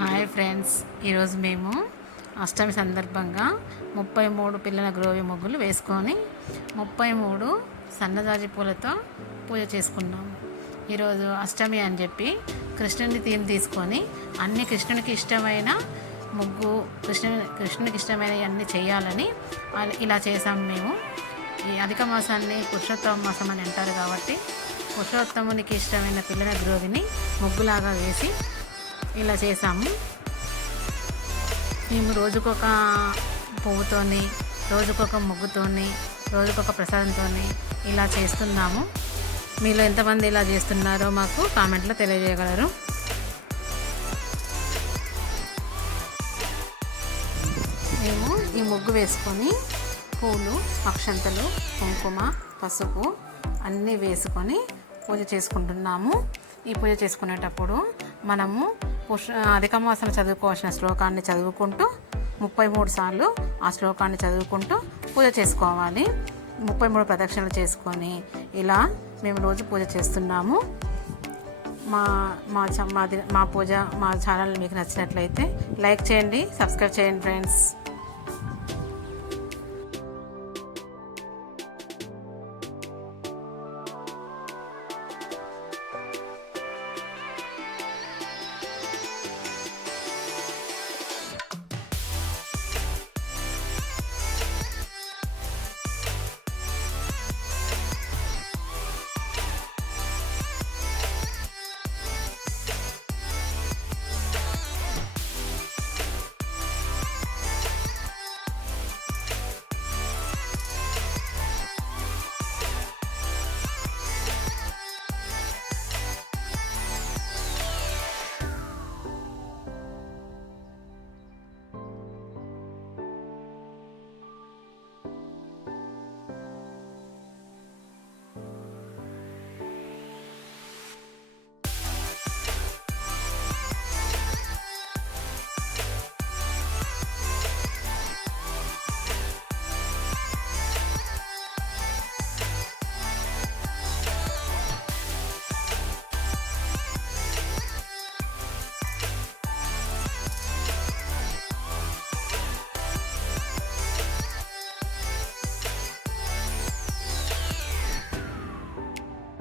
Hi friends, ఈరోజు మేము అష్టమి సందర్భంగా 33 పిల్లల గ్రోవి ముగ్గులు వేసుకొని 33 సన్నజాజి పూలతో పూజ చేసుకున్నాము. ఈరోజు అష్టమి అని చెప్పి కృష్ణుని థీమ్ తీసుకొని అన్ని కృష్ణునికి ఇష్టమైన ముగ్గు కృష్ణునికి ఇష్టమైనవి అన్నీ చేయాలని ఇలా చేసాము. మేము ఈ అధిక మాసాన్ని పురుషోత్తమ మాసం అని అంటారు కాబట్టి పురుషోత్తమునికి ఇష్టమైన పిల్లల గ్రోవిని ముగ్గులాగా వేసి ఇలా చేసాము. మేము రోజుకొక పువ్వుతోని, రోజుకొక ముగ్గుతోని, రోజుకొక ప్రసాదంతో ఇలా చేస్తున్నాము. మీలో ఎంతమంది ఇలా చేస్తున్నారో మాకు కామెంట్లో తెలియజేయగలరు. మేము ఈ ముగ్గు వేసుకొని పూలు, అక్షంతలు, కుంకుమ, పసుపు అన్నీ వేసుకొని పూజ చేసుకుంటున్నాము. ఈ పూజ చేసుకునేటప్పుడు మనము అధిక మాసాలు చదువుకోవాల్సిన శ్లోకాన్ని చదువుకుంటూ 33 సార్లు ఆ శ్లోకాన్ని చదువుకుంటూ పూజ చేసుకోవాలి. 33 ప్రదక్షిణలు చేసుకొని ఇలా మేము రోజు పూజ చేస్తున్నాము. మా పూజ, మా ఛానల్ మీకు నచ్చినట్లయితే లైక్ చేయండి, సబ్స్క్రైబ్ చేయండి ఫ్రెండ్స్.